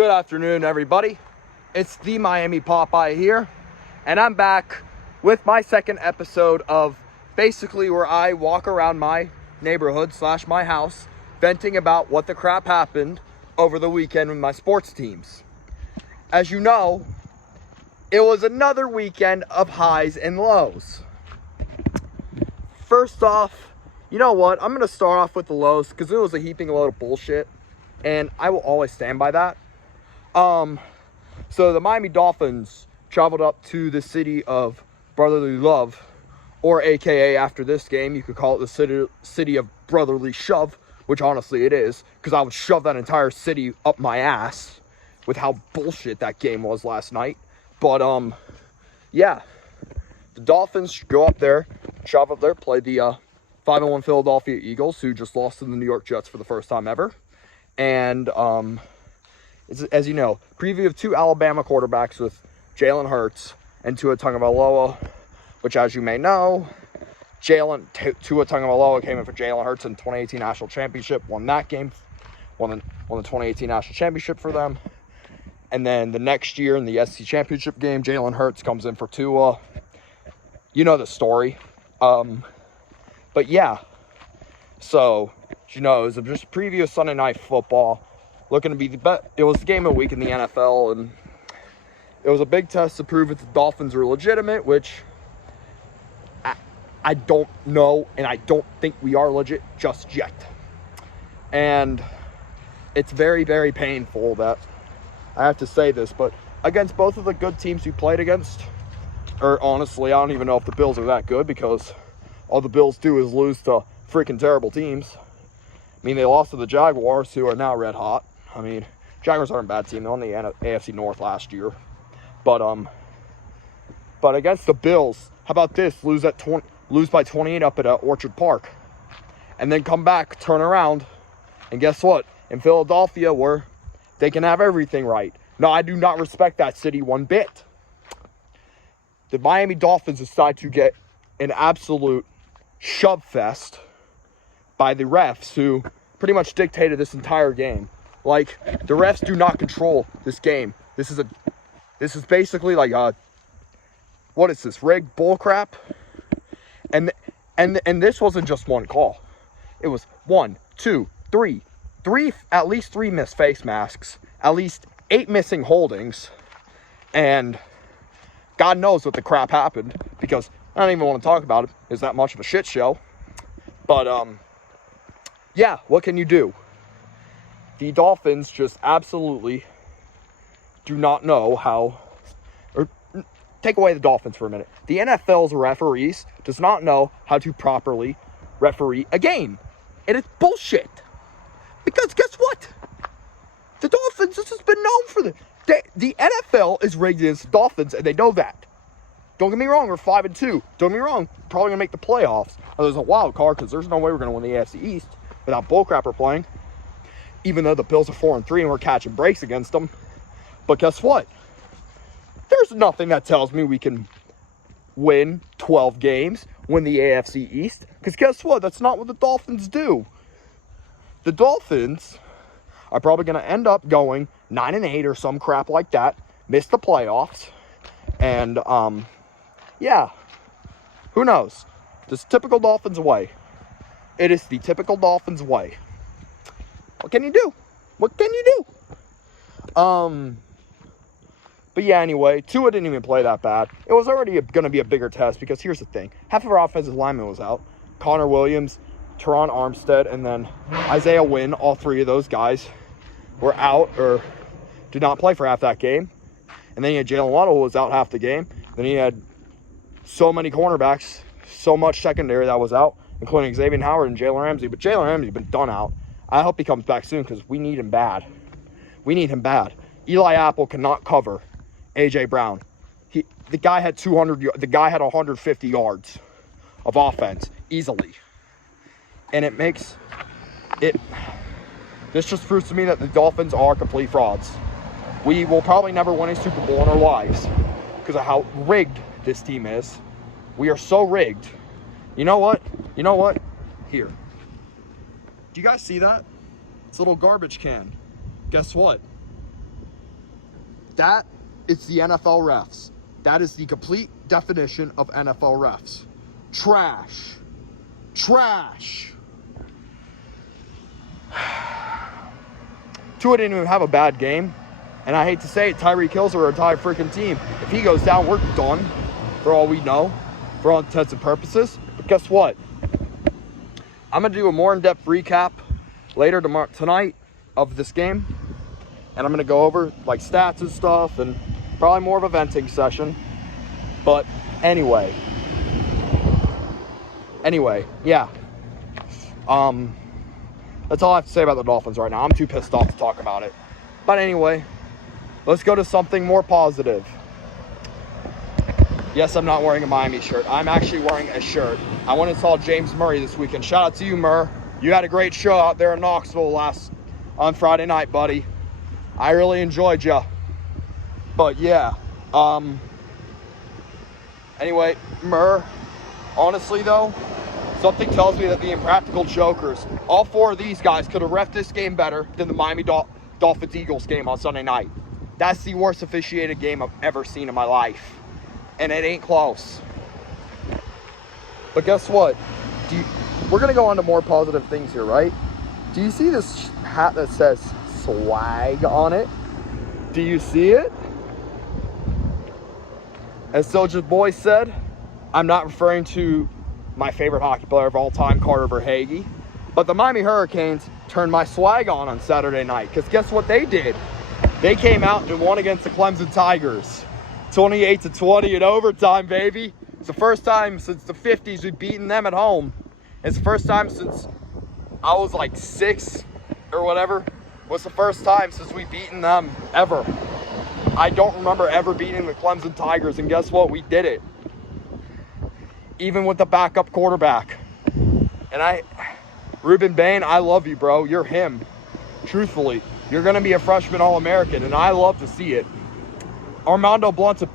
Good afternoon, everybody. It's the Miami Popeye here, and I'm back with my second episode of basically where I walk around my neighborhood / my house venting about what the crap happened over the weekend with my sports teams. As you know, it was another weekend of highs and lows. First off, you know what? I'm going to start off with the lows because it was a heaping load of bullshit, and I will always stand by that. So the Miami Dolphins traveled up to the city of brotherly love, or AKA after this game, you could call it the city of brotherly shove, which honestly it is, because I would shove that entire city up my ass with how bullshit that game was last night. But, yeah, the Dolphins go up there, travel up there, play the 5-1 Philadelphia Eagles, who just lost to the New York Jets for the first time ever. And, as you know, preview of two Alabama quarterbacks with Jalen Hurts and Tua Tagovailoa, which, as you may know, Tua Tagovailoa came in for Jalen Hurts in the 2018 National Championship, won that game, won the 2018 National Championship for them. And then the next year in the SEC Championship game, Jalen Hurts comes in for Tua. You know the story. But yeah, so, you know, it was just a preview of Sunday Night Football. Looking to be the best. It was the game of the week in the NFL, and it was a big test to prove that the Dolphins were legitimate, which I don't know, and I don't think we are legit just yet. And it's very, very painful that I have to say this, but against both of the good teams you played against, or honestly, I don't even know if the Bills are that good, because all the Bills do is lose to freaking terrible teams. I mean, they lost to the Jaguars, who are now red hot. I mean, Jaguars aren't a bad team. They won the AFC North last year. But against the Bills, how about this? Lose by 28 up at Orchard Park. And then come back, turn around, and guess what? In Philadelphia, where they can have everything right. No, I do not respect that city one bit. The Miami Dolphins decide to get an absolute shove fest by the refs, who pretty much dictated this entire game. Like, the refs do not control this game. This is basically like what is this, rigged bullcrap? And this wasn't just one call. It was 1, 2, 3, at least 3 missed face masks, at least 8 missing holdings, and God knows what the crap happened, because I don't even want to talk about it. It's that much of a shit show. But yeah, what can you do? The Dolphins just absolutely do not know how, or take away the Dolphins for a minute. The NFL's referees does not know how to properly referee a game. And it's bullshit. Because guess what? The Dolphins, this has been known for them. The NFL is rigged against the Dolphins, and they know that. Don't get me wrong, we're 5-2. Don't get me wrong, probably going to make the playoffs. Oh, there's a wild card, because there's no way we're going to win the AFC East without bullcrapper playing. Even though the Bills are 4-3 and we're catching breaks against them. But guess what? There's nothing that tells me we can win 12 games, win the AFC East. Because guess what? That's not what the Dolphins do. The Dolphins are probably going to end up going 9-8 or some crap like that. Miss the playoffs. And, yeah. Who knows? This typical Dolphins way. It is the typical Dolphins way. What can you do? What can you do? But yeah, anyway, Tua didn't even play that bad. It was already going to be a bigger test, because here's the thing. Half of our offensive lineman was out. Connor Williams, Teron Armstead, and then Isaiah Wynn. All 3 of those guys were out or did not play for half that game. And then you had Jalen Waddle, who was out half the game. Then he had so many cornerbacks, so much secondary that was out, including Xavier Howard and Jalen Ramsey. But Jalen Ramsey's been done out. I hope he comes back soon, because we need him bad. We need him bad. Eli Apple cannot cover A.J. Brown. The guy had 150 yards of offense easily. And this just proves to me that the Dolphins are complete frauds. We will probably never win a Super Bowl in our lives because of how rigged this team is. We are so rigged. You know what? Here. Do you guys see that? It's a little garbage can. Guess what? That is the NFL refs. That is the complete definition of NFL refs. Trash. Trash. Tua didn't even have a bad game. And I hate to say it, Tyreek Hill's our entire freaking team. If he goes down, we're done. For all we know. For all intents and purposes. But guess what? I'm going to do a more in-depth recap later tonight of this game. And I'm going to go over like stats and stuff. And probably more of a venting session. But anyway. Yeah. That's all I have to say about the Dolphins right now. I'm too pissed off to talk about it. But anyway, let's go to something more positive. Yes, I'm not wearing a Miami shirt. I'm actually wearing a shirt. I went and saw James Murray this weekend. Shout out to you, Murr. You had a great show out there in Knoxville on Friday night, buddy. I really enjoyed ya. But yeah, anyway, Murr, honestly though, something tells me that the Impractical Jokers, all four of these guys could have reffed this game better than the Miami Dolphins-Eagles game on Sunday night. That's the worst officiated game I've ever seen in my life. And it ain't close. But guess what? We're going to go on to more positive things here, right? Do you see this hat that says swag on it? Do you see it? As Soldier's Boy said, I'm not referring to my favorite hockey player of all time, Carter Verhaeghe. But the Miami Hurricanes turned my swag on Saturday night. Because guess what they did? They came out and won against the Clemson Tigers. 28-20 in overtime, baby. It's the first time since the 50s we've beaten them at home. It's the first time since I was like 6 or whatever. Was the first time since we've beaten them ever. I don't remember ever beating the Clemson Tigers, and guess what? We did it. Even with the backup quarterback. And Ruben Bain, I love you, bro. You're him. Truthfully. You're going to be a freshman All-American, and I love to see it. Armando Blunt's a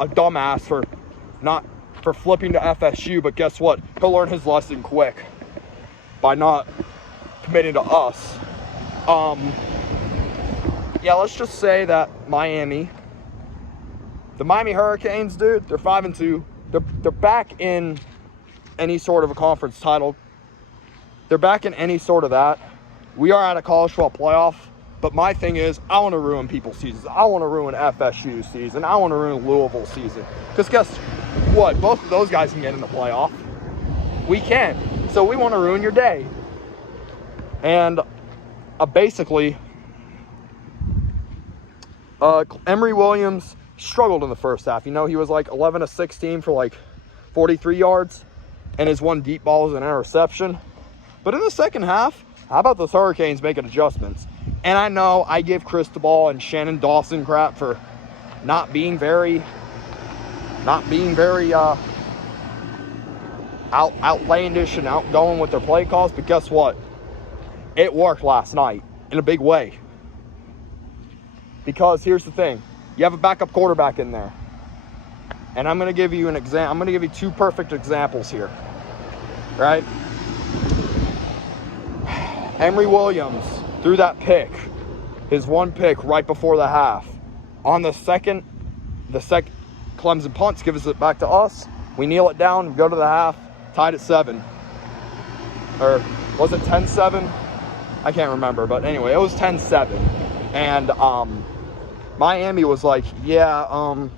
dumbass for flipping to FSU, but guess what? He'll learn his lesson quick by not committing to us. Yeah, let's just say that the Miami Hurricanes, dude, they're 5-2. They're back in any sort of a conference title. They're back in any sort of that. We are at a college football playoff. But my thing is, I want to ruin people's seasons. I want to ruin FSU's season. I want to ruin Louisville's season. Because guess what? Both of those guys can get in the playoff. We can. So we want to ruin your day. And basically, Emory Williams struggled in the first half. You know, he was like 11 of 16 for like 43 yards. And his one deep ball was an interception. But in the second half, how about those Hurricanes making adjustments? And I know I give Cristobal and Shannon Dawson crap for not being very outlandish and outgoing with their play calls. But guess what? It worked last night in a big way. Because here's the thing. You have a backup quarterback in there. And I'm going to give you I'm going to give you two perfect examples here. Right? Emory Williams threw that pick, his one pick right before the half. On the second Clemson punts, gives it back to us. We kneel it down, go to the half, tied at 7. Or was it 10-7? I can't remember, but anyway, it was 10-7. And Miami was like, yeah.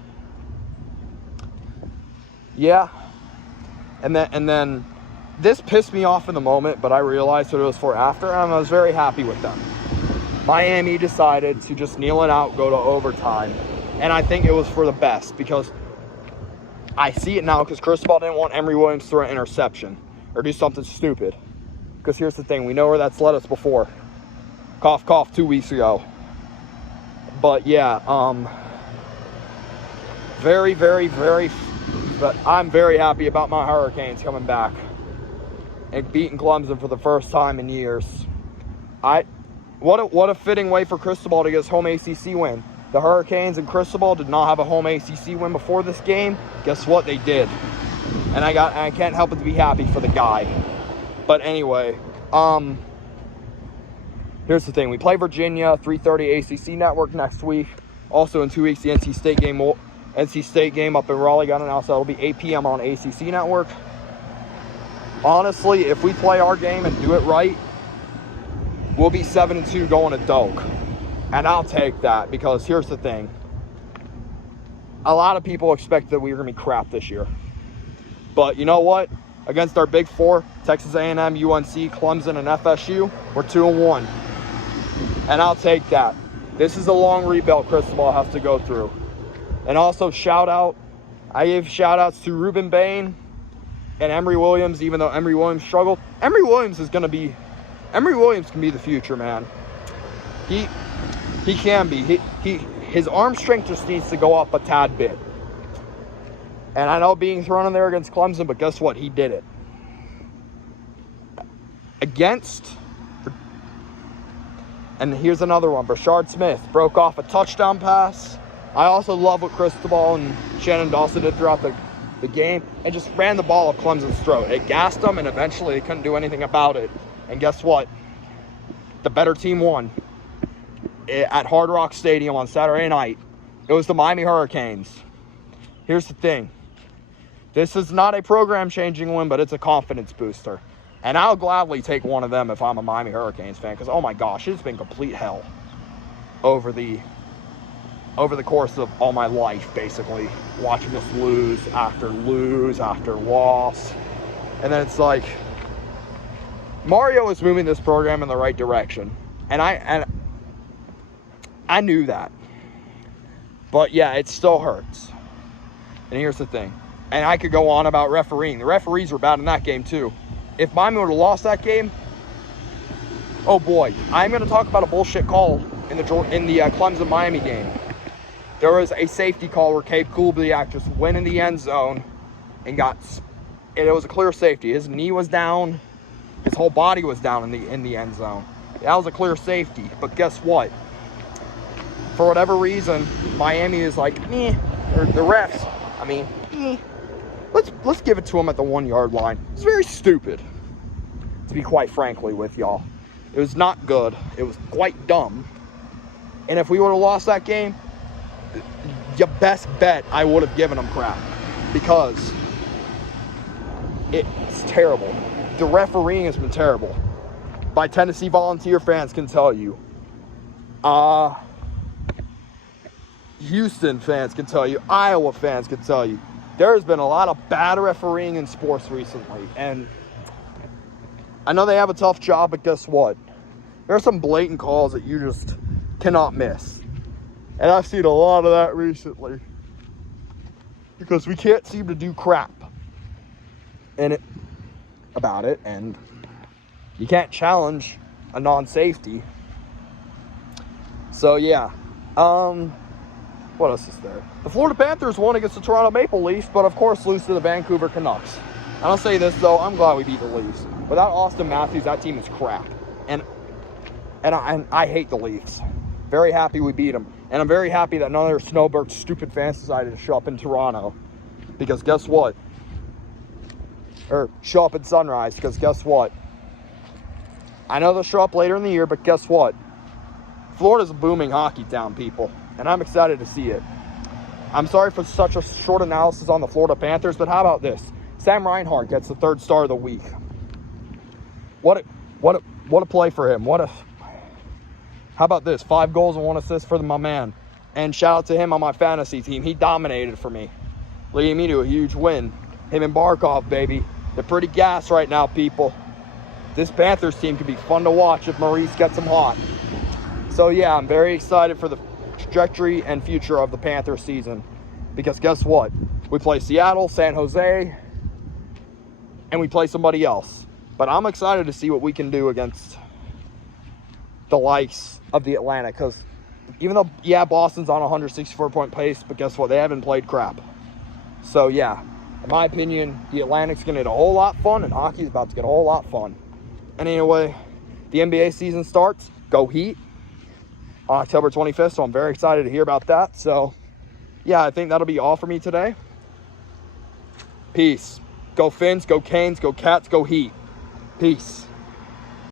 And then this pissed me off in the moment, but I realized what it was for after, and I was very happy with them. Miami decided to just kneel it out, go to overtime, and I think it was for the best, because I see it now, because Cristobal didn't want Emory Williams to throw an interception or do something stupid. Because here's the thing, we know where that's led us before. Cough, cough, 2 weeks ago. But yeah, but I'm very happy about my Hurricanes coming back and beating Clemson for the first time in years. What a fitting way for Cristobal to get his home ACC win. The Hurricanes and Cristobal did not have a home ACC win before this game. Guess what? They did. And I can't help but to be happy for the guy. But anyway, here's the thing. We play Virginia, 3:30 ACC Network next week. Also in 2 weeks, the NC State game up in Raleigh got announced. That'll be 8 p.m. on ACC Network. Honestly, if we play our game and do it right, we'll be 7-2 going to Doak. And I'll take that, because here's the thing. A lot of people expect that we were going to be crap this year. But you know what? Against our Big Four, Texas A&M, UNC, Clemson, and FSU, we're 2-1. And I'll take that. This is a long rebuild Cristobal has to go through. And also I gave shout-outs to Ruben Bain and Emory Williams, even though Emory Williams struggled. Emory Williams can be the future, man. He can be. His arm strength just needs to go up a tad bit. And I know being thrown in there against Clemson, but guess what? He did it. And here's another one. Brashard Smith broke off a touchdown pass. I also love what Cristobal and Shannon Dawson did throughout the game, and just ran the ball up Clemson's throat. It gassed them, and eventually they couldn't do anything about it. And guess what? The better team won at Hard Rock Stadium on Saturday night. It was the Miami Hurricanes. Here's the thing. This is not a program-changing win, but it's a confidence booster. And I'll gladly take one of them if I'm a Miami Hurricanes fan, because, oh my gosh, it's been complete hell over the course of all my life, basically, watching us lose after loss. And then it's like, Mario is moving this program in the right direction. And I knew that. But yeah, it still hurts. And here's the thing. And I could go on about refereeing. The referees were bad in that game too. If Miami would have lost that game, oh boy, I'm going to talk about a bullshit call in the Clemson-Miami game. There was a safety call where Cape Kubiak just went in the end zone and it was a clear safety. His knee was down. His whole body was down in the end zone. That was a clear safety. But guess what? For whatever reason, Miami is like, or the refs, let's give it to them at the 1 yard line. It's very stupid, to be quite frankly with y'all. It was not good. It was quite dumb. And if we would have lost that game, your best bet, I would have given them crap, because it's terrible. The refereeing has been terrible. My Tennessee Volunteer fans can tell you. Houston fans can tell you. Iowa fans can tell you. There's been a lot of bad refereeing in sports recently. And I know they have a tough job, but guess what? There are some blatant calls that you just cannot miss. And I've seen a lot of that recently, because we can't seem to do crap about it, and you can't challenge a non-safety. So yeah, what else is there? The Florida Panthers won against the Toronto Maple Leafs, but of course lose to the Vancouver Canucks. And I'll say this though, I'm glad we beat the Leafs. Without Austin Matthews, that team is crap, and I hate the Leafs. Very happy we beat them. And I'm very happy that none of their snowbird stupid fans decided to show up in Toronto. Because guess what? Or show up in Sunrise, because guess what? I know they'll show up later in the year, but guess what? Florida's a booming hockey town, people. And I'm excited to see it. I'm sorry for such a short analysis on the Florida Panthers, but how about this? Sam Reinhart gets the 3rd star of the week. What a play for him. How about this? 5 goals and 1 assist for my man. And shout out to him on my fantasy team. He dominated for me, leading me to a huge win. Him and Barkov, baby. They're pretty gassed right now, people. This Panthers team could be fun to watch if Maurice gets them hot. So yeah, I'm very excited for the trajectory and future of the Panthers season. Because guess what? We play Seattle, San Jose, and we play somebody else. But I'm excited to see what we can do against the likes of the Atlantic, because even though, yeah, Boston's on a 164-point pace, but guess what? They haven't played crap. So, yeah, in my opinion, the Atlantic's going to get a whole lot fun, and hockey's about to get a whole lot fun. And anyway, the NBA season starts. Go Heat on October 25th, so I'm very excited to hear about that. So, yeah, I think that'll be all for me today. Peace. Go Fins, go Canes, go Cats, go Heat. Peace.